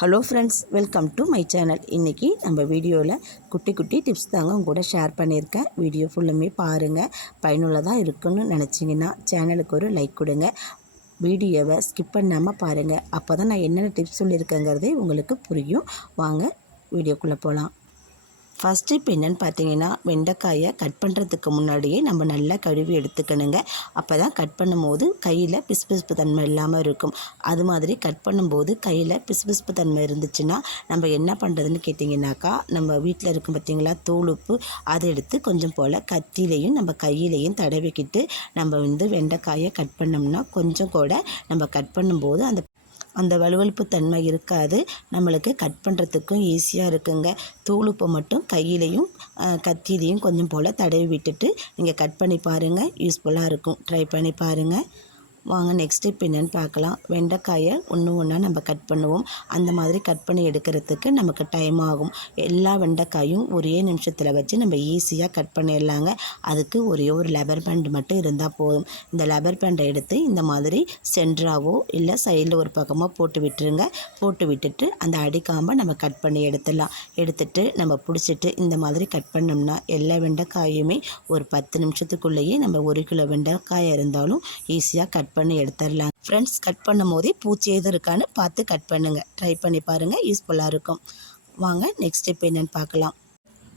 Hello friends, welcome to my channel. இன்றைக்கி நம்ம வீடியோவில் குட்டி குட்டி டிப்ஸ் தாங்க உங்க கூட ஷேர் பண்ணியிருக்கேன். வீடியோ ஃபுல்லுமே பாருங்கள். பயனுள்ளதாக இருக்குன்னு நினச்சிங்கன்னா சேனலுக்கு ஒரு லைக் கொடுங்க. வீடியோவை ஸ்கிப் பண்ணாமல் பாருங்கள். அப்போ தான் நான் என்னென்ன டிப்ஸ் சொல்லியிருக்கேங்கிறதே உங்களுக்கு புரியும். வாங்க வீடியோக்குள்ளே போகலாம். ஃபஸ்ட்டு இப்போ என்னென்னு பார்த்தீங்கன்னா, வெண்டைக்காயை கட் பண்ணுறதுக்கு முன்னாடியே நம்ம நல்லா கழுவி எடுத்துக்கணுங்க. அப்போ தான் கட் பண்ணும்போது கையில் பிசுபிசுப்பு தன்மை இல்லாமல் இருக்கும். அது மாதிரி கட் பண்ணும்போது கையில் பிசுபிசுப்பு தன்மை இருந்துச்சுன்னா நம்ம என்ன பண்ணுறதுன்னு கேட்டிங்கனாக்கா, நம்ம வீட்டில் இருக்கும் பார்த்திங்களா தூள் உப்பு, அதை எடுத்து கொஞ்சம் போல் கத்திலையும் நம்ம கையிலையும் தடவிக்கிட்டு நம்ம வெண்டைக்காயை கட் பண்ணோம்னா கொஞ்சம் கூட நம்ம கட் பண்ணும்போது அந்த வலுவழுப்பு தன்மை இருக்காது. நம்மளுக்கு கட் பண்ணுறதுக்கும் ஈஸியாக இருக்குங்க. தூளுப்பை மட்டும் கையிலையும் கத்திலையும் கொஞ்சம் போல் தடவி விட்டுட்டு நீங்கள் கட் பண்ணி பாருங்கள். யூஸ்ஃபுல்லாக இருக்கும். ட்ரை பண்ணி பாருங்கள். வாங்க நெக்ஸ்ட் ஸ்டெப் என்னென்னு பார்க்கலாம். வெண்டைக்காயை ஒன்று ஒன்றா நம்ம கட் பண்ணுவோம். அந்த மாதிரி கட் பண்ணி எடுக்கிறதுக்கு நமக்கு டைம் ஆகும். எல்லா வெண்டைக்காயும் ஒரே நிமிஷத்தில் வச்சு நம்ம ஈஸியாக கட் பண்ணிடலாங்க. அதுக்கு ஒரே ஒரு லப்பர் பேண்ட் மட்டும் இருந்தால் போதும். இந்த லப்பர் பேண்டை எடுத்து இந்த மாதிரி சென்டராகவோ இல்லை சைடில் ஒரு பக்கமாக போட்டு விட்டுருங்க. போட்டு விட்டுட்டு அந்த அடிக்காம்பை நம்ம கட் பண்ணி எடுத்துட்டு நம்ம பிடிச்சிட்டு இந்த மாதிரி கட் பண்ணோம்னா எல்லா வெண்டைக்காயுமே ஒரு 10 நிமிஷத்துக்குள்ளேயே நம்ம 1 கிலோ வெண்டைக்காய் இருந்தாலும் ஈஸியாக கட் பண்ணி எடுத்துடலாம். ஃப்ரெண்ட்ஸ், கட் பண்ணும் போதே பூச்சி எது இருக்கான்னு பார்த்து கட் பண்ணுங்கள். ட்ரை பண்ணி பாருங்கள். யூஸ்ஃபுல்லாக இருக்கும். வாங்க நெக்ஸ்ட் ஸ்டெப் என்னென்னு பார்க்கலாம்.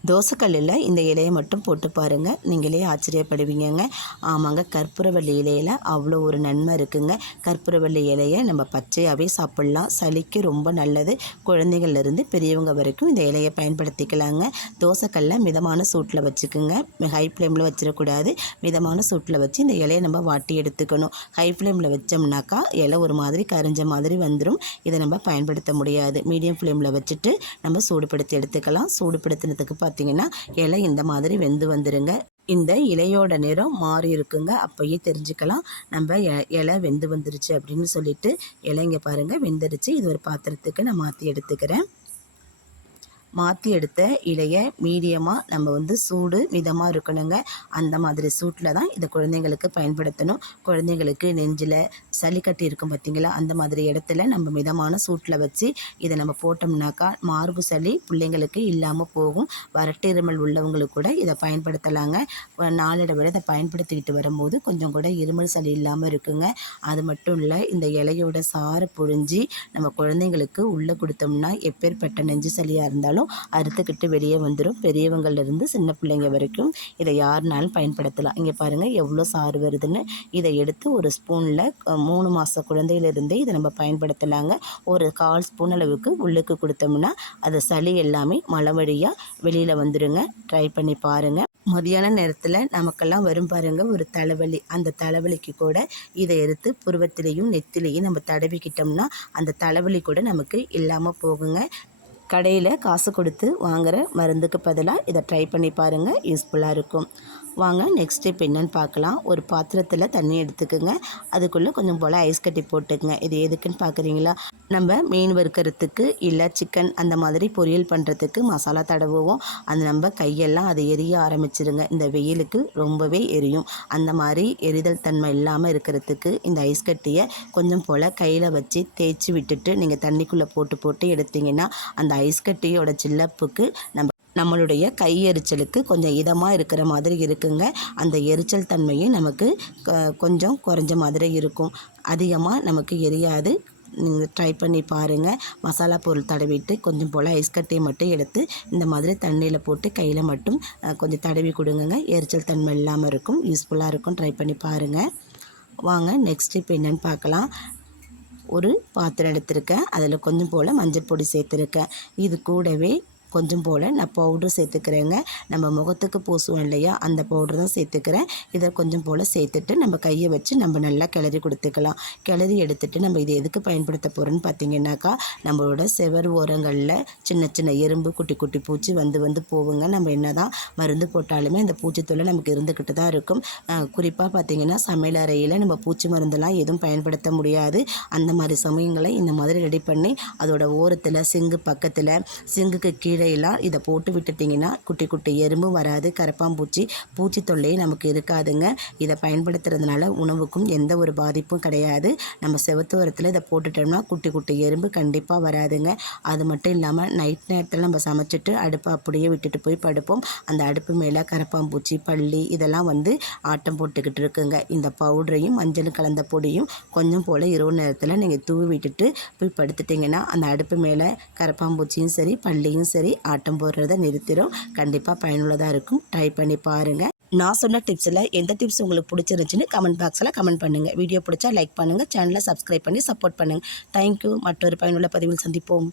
தோசைக்கல்லில் இந்த இலையை மட்டும் போட்டு பாருங்கள். நீங்களே ஆச்சரியப்படுவீங்கங்க. ஆமாங்க, கற்பூரவள்ளி இலையில் அவ்வளோ ஒரு நன்மை இருக்குங்க. கற்பூரவள்ளி இலையை நம்ம பச்சையாகவே சாப்பிட்லாம். சளிக்கு ரொம்ப நல்லது. குழந்தைகள்லேருந்து பெரியவங்க வரைக்கும் இந்த இலையை பயன்படுத்திக்கலாங்க. தோசைக்கல்லை மிதமான சூட்டில் வச்சுக்குங்க. ஹை ஃப்ளேமில் வச்சிடக்கூடாது. மிதமான சூட்டில் வச்சு இந்த இலையை நம்ம வாட்டி எடுத்துக்கணும். ஹை ஃப்ளேமில் வச்சோம்னாக்கா இலை ஒரு மாதிரி கரைஞ்ச மாதிரி வந்துடும். இதை நம்ம பயன்படுத்த முடியாது. மீடியம் ஃப்ளேமில் வச்சுட்டு நம்ம சூடுபடுத்தி எடுத்துக்கலாம். சூடுபடுத்தினதுக்கு பார்த்தீங்கன்னா இலை இந்த மாதிரி வெந்து வந்துருங்க. இந்த இலையோட நிறம் மாறி இருக்குங்க. அப்பயே தெரிஞ்சுக்கலாம் நம்ம இலை வெந்து வந்துருச்சு அப்படின்னு சொல்லிட்டு. இலைங்க பாருங்கள் வெந்துருச்சு. இது ஒரு பாத்திரத்துக்கு நான் மாற்றி எடுத்துக்கிறேன். மாற்றி எடுத்த இலையை மீடியமாக நம்ம சூடு மிதமாக இருக்கணுங்க. அந்த மாதிரி சூட்டில் தான் இதை குழந்தைங்களுக்கு பயன்படுத்தணும். குழந்தைங்களுக்கு நெஞ்சில் சளி கட்டி இருக்கும் பார்த்திங்களா, அந்த மாதிரி இடத்துல நம்ம மிதமான சூட்டில் வச்சு இதை நம்ம போட்டோம்னாக்கா மார்பு சளி பிள்ளைங்களுக்கு இல்லாமல் போகும். வறட்டிருமல் உள்ளவங்களுக்கு கூட இதை பயன்படுத்தலாங்க. நாளடைவில் இதை பயன்படுத்திக்கிட்டு வரும்போது கொஞ்சம் கூட இருமல் சளி இல்லாமல் இருக்குங்க. அது மட்டும் இல்லை, இந்த இலையோட சாறை புழிஞ்சி நம்ம குழந்தைங்களுக்கு உள்ளே கொடுத்தோம்னா எப்பேற்பட்ட நெஞ்சு சளியாக இருந்தாலும் அறுத்துக்கிட்டு வெளியே வந்துடும். பெரியவங்கள்லேருந்து சின்ன பிள்ளைங்க வரைக்கும் இதை யாருனாலும் பயன்படுத்தலாம். இங்கே பாருங்கள் எவ்வளோ சாறு வருதுன்னு. இதை எடுத்து ஒரு ஸ்பூனில் 3 மாத குழந்தையிலிருந்தே இதை நம்ம பயன்படுத்தலாங்க. ஒரு 1/4 ஸ்பூன் அளவுக்கு உள்ளுக்கு கொடுத்தோம்னா அது சளி எல்லாமே மலை வழியாக வெளியில் வந்துடுங்க. ட்ரை பண்ணி பாருங்கள். மதியான நேரத்தில் நமக்கெல்லாம் வரும் பாருங்கள் ஒரு தலைவலி. அந்த தலைவலிக்கு கூட இதை எடுத்து புருவத்திலையும் நெத்திலையும் நம்ம தடவிக்கிட்டோம்னா அந்த தலைவலி கூட நமக்கு இல்லாமல் போகுங்க. கடையில் காசு கொடுத்து வாங்குகிற மருந்துக்கு பதிலாக இதை ட்ரை பண்ணி பாருங்கள். யூஸ்ஃபுல்லாக இருக்கும். வாங்க நெக்ஸ்ட் ஸ்டெப் என்னென்னு பார்க்கலாம். ஒரு பாத்திரத்தில் தண்ணி எடுத்துக்குங்க. அதுக்குள்ளே கொஞ்சம் போல் ஐஸ் கட்டி போட்டுக்குங்க. இது எதுக்குன்னு பார்க்குறீங்களா, நம்ம மீன் வறுக்கிறதுக்கு இல்லை சிக்கன் அந்த மாதிரி பொரியல் பண்ணுறதுக்கு மசாலா தடவுவோம். அது நம்ம கையெல்லாம் அது எரிய ஆரம்பிச்சிருங்க. இந்த வெயிலுக்கு ரொம்பவே எரியும். அந்த மாதிரி எரிதல் தன்மை இல்லாமல் இருக்கிறதுக்கு இந்த ஐஸ் கட்டியை கொஞ்சம் போல் கையில் வச்சு தேய்ச்சி விட்டுட்டு நீங்கள் தண்ணிக்குள்ளே போட்டு எடுத்திங்கன்னா அந்த ஐஸ் கட்டியோட சில்லப்புக்கு நம்மளுடைய கை எரிச்சலுக்கு கொஞ்சம் இதமாக இருக்கிற மாதிரி இருக்குங்க. அந்த எரிச்சல் தன்மையும் நமக்கு கொஞ்சம் குறைஞ்ச மாதிரி இருக்கும். அதிகமாக நமக்கு எரியாது. நீங்கள் ட்ரை பண்ணி பாருங்கள். மசாலா பொருள் தடவிட்டு கொஞ்சம் போல் ஐஸ் கட்டியை மட்டும் எடுத்து இந்த மாதிரி தண்ணியில் போட்டு கையில் மட்டும் கொஞ்சம் தடவி கொடுங்க. எரிச்சல் தன்மை இல்லாமல் இருக்கும். யூஸ்ஃபுல்லாக இருக்கும். ட்ரை பண்ணி பாருங்கள். வாங்க நெக்ஸ்ட் இப்போ என்னென்னு பார்க்கலாம். ஒரு பாத்திரம் எடுத்திருக்கேன். அதில் கொஞ்சம் போல் மஞ்சள் பொடி சேர்த்துருக்கேன். இது கூடவே கொஞ்சம் போல் நான் பவுட்ரு சேர்த்துக்கிறேங்க. நம்ம முகத்துக்கு பூசுவோம் இல்லையா, அந்த பவுட்ரு தான் சேர்த்துக்கிறேன். இதை கொஞ்சம் போல் சேர்த்துட்டு நம்ம கையை வச்சு நம்ம நல்லா கிளறி கொடுத்துக்கலாம். கிளறி எடுத்துகிட்டு நம்ம இது எதுக்கு பயன்படுத்த போகிறோன்னு பார்த்தீங்கன்னாக்கா, நம்மளோட செவர் ஓரங்களில் சின்ன சின்ன எறும்பு குட்டி குட்டி பூச்சி வந்து போகுங்க. நம்ம என்ன தான் மருந்து போட்டாலுமே அந்த பூச்சித்தொல்லை நமக்கு இருந்துக்கிட்டு தான் இருக்கும். குறிப்பாக பார்த்திங்கன்னா சமையல் அறையில் நம்ம பூச்சி மருந்தெல்லாம் எதுவும் பயன்படுத்த முடியாது. அந்த மாதிரி சமயங்களை இந்த மாதிரி ரெடி பண்ணி அதோட ஓரத்தில் சிங்கு பக்கத்தில் சிங்குக்கு கீழே இடையெல்லாம் இதை போட்டு விட்டுட்டிங்கன்னா குட்டி குட்டி எறும்பும் வராது, கரப்பான்பூச்சி பூச்சி தொல்லையும் நமக்கு இருக்காதுங்க. இதை பயன்படுத்துறதுனால உணவுக்கும் எந்த ஒரு பாதிப்பும் கிடையாது. நம்ம செவத்துவரத்தில் இதை போட்டுட்டோம்னா குட்டி குட்டி எறும்பு கண்டிப்பாக வராதுங்க. அது மட்டும் இல்லாமல் நைட் நேரத்தில் நம்ம சமைச்சிட்டு அடுப்பை அப்படியே விட்டுட்டு போய் படுப்போம். அந்த அடுப்பு மேலே கரப்பான்பூச்சி, பல்லி இதெல்லாம் வந்து ஆட்டம் போட்டுக்கிட்டு இருக்குங்க. இந்த பவுடரையும் மஞ்சள் கலந்த பொடியும் கொஞ்சம் போல் இரவு நேரத்தில் நீங்கள் தூவி விட்டுட்டு போய் படுத்துட்டிங்கன்னா அந்த அடுப்பு மேலே கரப்பான்பூச்சியும் சரி பல்லியும் சரி ஆட்டம் போடுறத நிறுத்திடும். கண்டிப்பாக பயனுள்ளதாக இருக்கும். ட்ரை பண்ணி பாருங்கள். நான் சொன்ன டிப்ஸில் எந்த டிப்ஸ் உங்களுக்கு பிடிச்சிருந்துச்சின்னு கமெண்ட் பாக்ஸில் கமெண்ட் பண்ணுங்கள். வீடியோ பிடிச்சா லைக் பண்ணுங்கள். சேனலை சப்ஸ்கிரைப் பண்ணி சப்போர்ட் பண்ணுங்கள். தேங்க்யூ. மற்றொரு பயனுள்ள பதிவில் சந்திப்போம்.